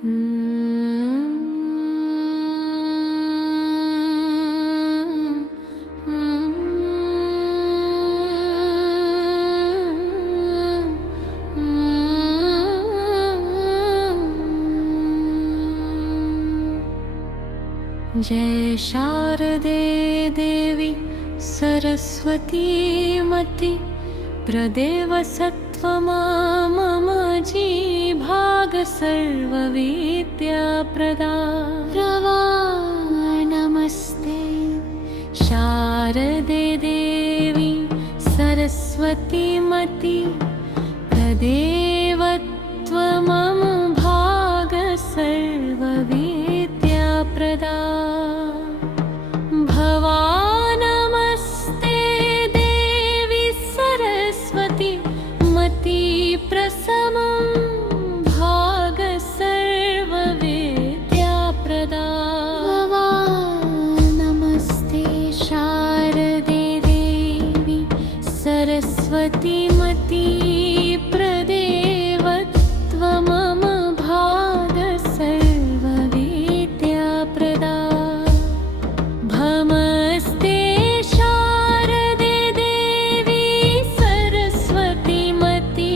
जय शारदे देवी सरस्वती मति प्रदेव सत्त्वमा मम जीभाग सर्वविद्या प्रदा प्रवा नमस्ते शारदे देवी सरस्वती मति प्रदेव त्वमम भाग सर्वविद्या प्रदा प्रसमं भाग सर्वविद्या प्रदा नमस्ते शारदे देवी सरस्वती मति प्रदेव त्वमम भाग सर्वविद्या प्रदा भमस्ते शारदे देवी सरस्वती मति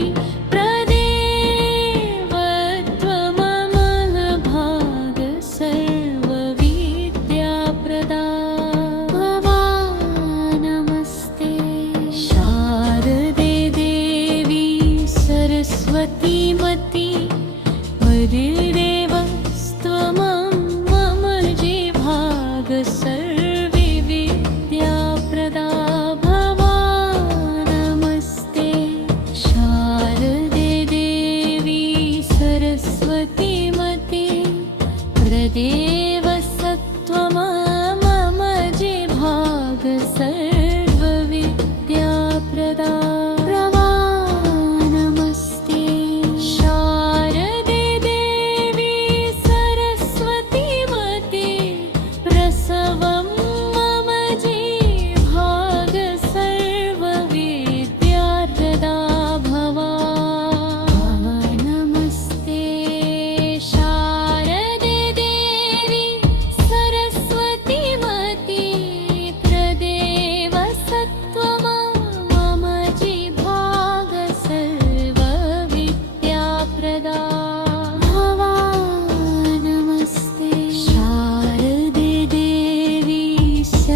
सरस्वती मति परिदेव त्वमं मम जीभाग सर्वविद्या प्रदा भवा नमस्ते शारदे देवी सरस्वती मति प्रदेव सत्त्वमं मम जीभाग सर्वविद्या प्रदा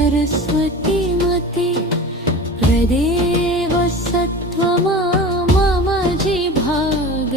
सरस्वती मति प्रदेव सत्त्वमा मम जीभाग